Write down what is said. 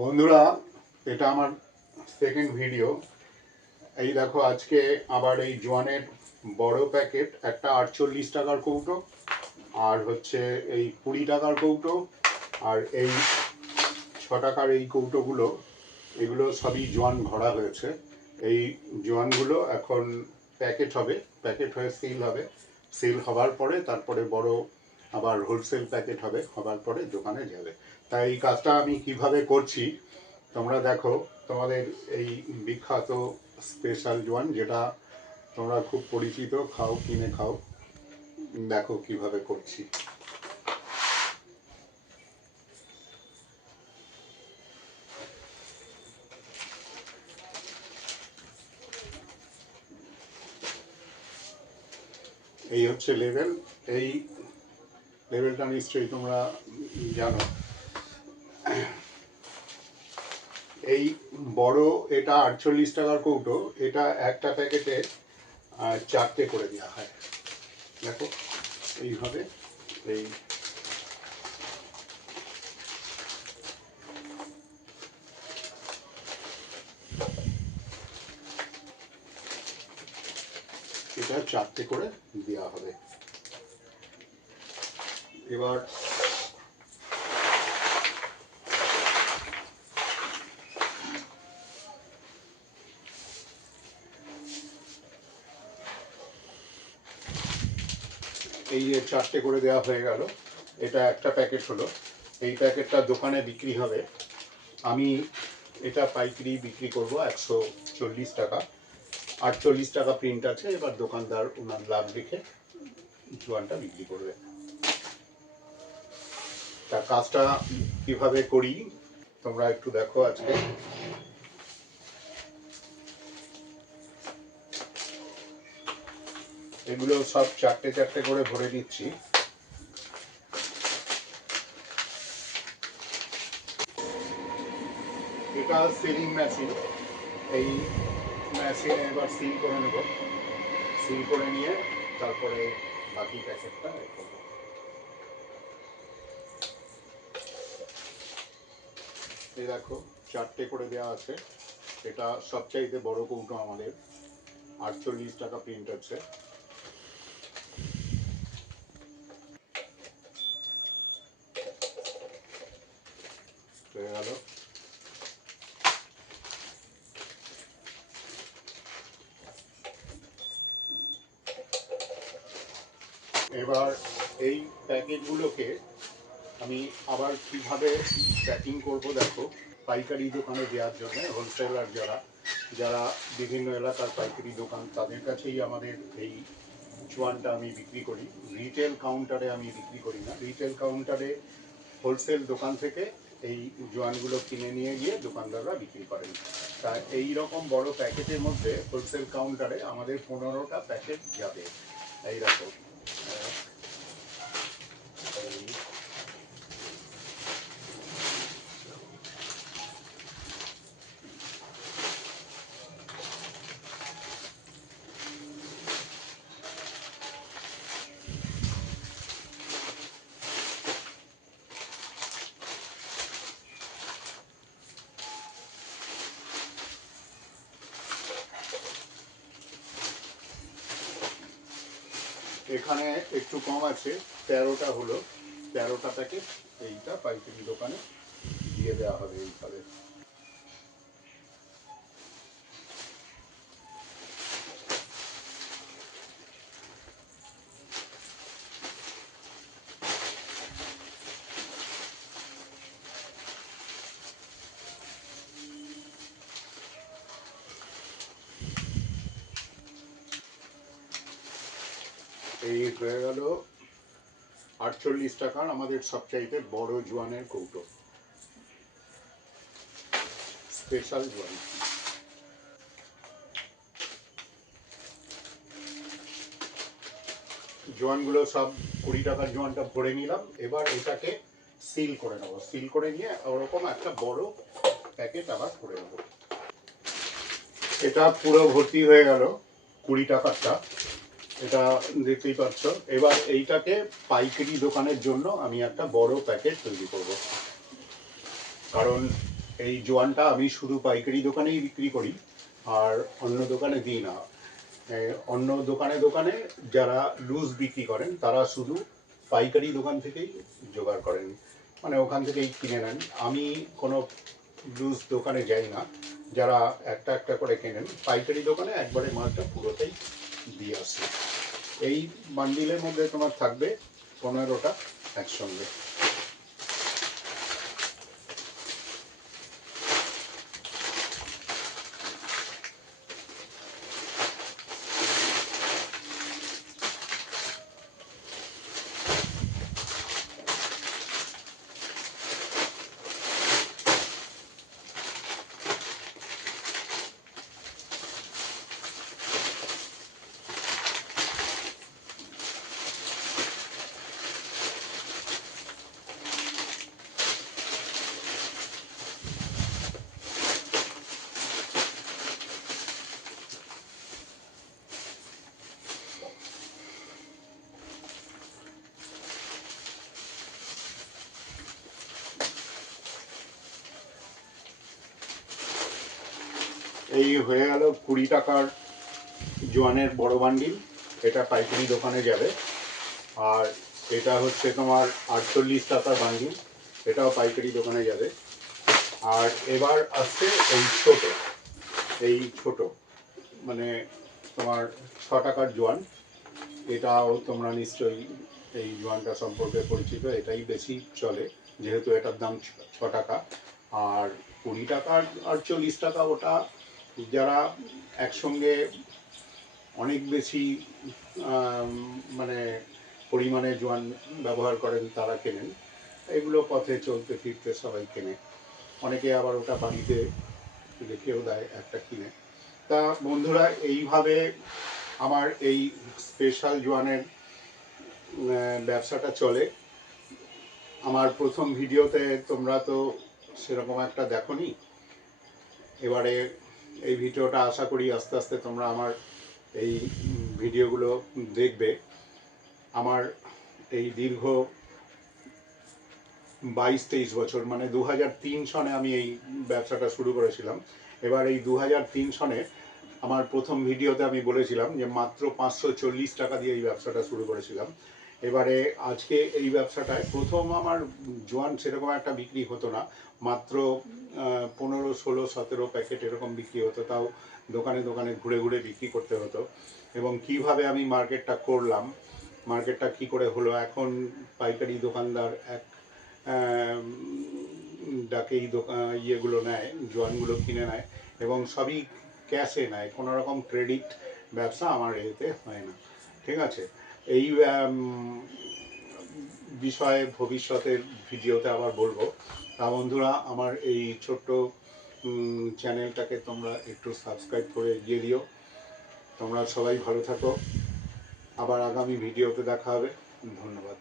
বন্ধুরা, এটা আমার সেকেন্ড ভিডিও। এই দেখো, আজকে আবার এই জোয়ানের বড় প্যাকেট একটা 48 টাকার কৌটো, আর হচ্ছে এই 20 টাকার কৌটো, আর এই 6 টাকার এই কৌটোগুলো, এগুলো সবই জোয়ান ভরা হয়েছে। এই জোয়ানগুলো এখন প্যাকেট হবে, প্যাকেট হয়ে সিল হবে। সিল হবার পরে তারপরে বড় আবার হোলসেল প্যাকেট হবে, হবার পরে দোকানে যাবে। তাই এই কাজটা আমি কিভাবে করছি তোমরা দেখো। তোমাদের এই বিখ্যাত স্পেশাল জোয়ান, যেটা তোমরা খুব পরিচিত, খাও, কিনে খাও, দেখো কিভাবে করছি। এই হচ্ছে লেভেল। এই লেভেলটা নিশ্চয়ই তোমরা জানো। এই বড়, এটা 48 টাকার কৌটো, এটা একটা প্যাকেটে 4টে করে দেওয়া হয়। দেখো এইভাবে, এই এটা 4টে করে দেওয়া হবে। এবার এই যে 4টে করে দেওয়া হয়ে গেল, এটা একটা প্যাকেট হলো। এই প্যাকেটটা দোকানে বিক্রি হবে। আমি এটা পাইকারি বিক্রি করব 140 টাকা। 48 টাকা প্রিন্ট আছে। এবার দোকানদার ওনার লাভ রেখে জোয়ানটা বিক্রি করবে। তা কাজটা কিভাবে করি তোমরা একটু দেখো আজকে। এগুলো সব 4টে 4টে করে ভরে নিচ্ছি। এটা সিলিং মেশিন। এই মেশিনে এবার সিল করে নেব। সিল করে নিয়ে তারপরে বাকি প্যাকেটটা করব। এই দেখো, 4টে করে দেওয়া আছে। এটা সবচাইতে বড় কৌটো আমাদের। 48 টাকা প্রিন্ট আছে। হয়ে গেল। এবার এই প্যাকেটগুলোকে আমি আবার কিভাবে প্যাকিং করব দেখো। পাইকারি দোকানে দেওয়ার জন্য হোলসেলার যারা যারা বিভিন্ন এলাকার পাইকারি দোকান, তাদের কাছেই আমাদের এই জোয়ানটা আমি বিক্রি করি। রিটেল কাউন্টারে আমি বিক্রি করি না। রিটেল কাউন্টারে হোলসেল দোকান থেকে এই জোয়ানগুলো কিনে নিয়ে গিয়ে দোকানদাররা বিক্রি করেন। তা এই রকম বড় প্যাকেটের মধ্যে হোলসেল কাউন্টারে আমাদের 15টা প্যাকেট যাবে। এই রকম এখানে একটু কম আছে, 13টা হলো। 13টা প্যাকেট এইটা পাইকারি দোকানে দিয়ে দেওয়া হবে এইভাবে। এই হয়ে গেল 48 টাকার আমাদের সবচাইতে বড় জোয়ানের কৌটো, স্পেশাল জোয়ান। জোয়ানগুলো সব 20 টাকার জোয়ানটা ভরে নিলাম। এবার এটাকে সিল করে নেবো। সিল করে নিয়ে ওরকম একটা বড় প্যাকেট আবার করে নেবো। এটা পুরো ভর্তি হয়ে গেল 20 টাকারটা। এটা দেখতেই পাচ্ছ। এবার এইটাকে পাইকারি দোকানের জন্য আমি একটা বড় প্যাকেট তৈরি করব। কারণ এই জোয়ানটা আমি শুধু পাইকারি দোকানেই বিক্রি করি, আর অন্য দোকানে দিই না। অন্য দোকানে যারা লুজ বিক্রি করেন তারা শুধু পাইকারি দোকান থেকেই জোগাড় করেন, মানে ওখান থেকেই কিনে নেন। আমি কোনো লুজ দোকানে যাই না, যারা একটা একটা করে কেনেন পাইকারি দোকানে একবারে মালটা পুরোটাই দিয়ে আসে। এই বান্ডিলের মধ্যে তোমার থাকবে 15টা একসঙ্গে। এই হয়ে গেল 20 টাকার জোয়ানের বড় বান্ডিল, এটা পাইকারি দোকানে যাবে। আর এটা হচ্ছে তোমার 48 টাকার বান্ডিল, এটাও পাইকারি দোকানে যাবে। আর এবার আসছে এই ছোট মানে তোমার 6 টাকার জোয়ান। এটাও তোমরা নিশ্চয়ই এই জোয়ানটা সম্পর্কে পরিচিত, এটাই বেশি চলে যেহেতু এটার দাম 6 টাকা। আর 20 টাকা আর 48 টাকা ওটা যারা একসঙ্গে অনেক বেশি মানে পরিমাণে জোয়ান ব্যবহার করেন তারা কেনেন। এগুলো পথে চলতে ফিরতে সবাই কেনে, অনেকে আবার ওটা বাড়িতে রেখেও দেয় একটা কিনে। তা বন্ধুরা, এইভাবে আমার এই স্পেশাল জোয়ানের ব্যবসাটা চলে। আমার প্রথম ভিডিওতে তোমরা তো সেরকম একটা দেখোনি, এবারে এই ভিডিওটা আশা করি আস্তে আস্তে তোমরা আমার এই ভিডিওগুলো দেখবে। আমার এই দীর্ঘ 22-23 বছর, মানে 2003 সনে আমি এই ব্যবসাটা শুরু করেছিলাম। এবার এই 2003 সনে আমার প্রথম ভিডিওতে আমি বলেছিলাম যে মাত্র 540 টাকা দিয়ে এই ব্যবসাটা শুরু করেছিলাম। এবারে আজকে এই ব্যবসাটায় প্রথম আমার জোয়ান সেরকম একটা বিক্রি হতো না, মাত্র 15, 16, 17 প্যাকেট এরকম বিক্রি হতো, তাও দোকানে দোকানে ঘুরে ঘুরে বিক্রি করতে হতো। এবং কিভাবে আমি মার্কেটটা করলাম, মার্কেটটা কি করে হলো, এখন পাইকারি দোকানদার এক ডাকেই ইয়েগুলো নেয়, জোয়ানগুলো কিনে নেয় এবং সবই ক্যাশে নেয়, কোনো রকম ক্রেডিট ব্যবসা আমার এতে হয় না। ঠিক আছে, এই বিষয়ে ভবিষ্যতের ভিডিওতে আবার বলবো। তা বন্ধুরা, আমার এই ছোট্ট চ্যানেলটাকে তোমরা একটু সাবস্ক্রাইব করে এগিয়ে দিও। তোমরা সবাই ভালো থাকো, আবার আগামী ভিডিওতে দেখা হবে। ধন্যবাদ।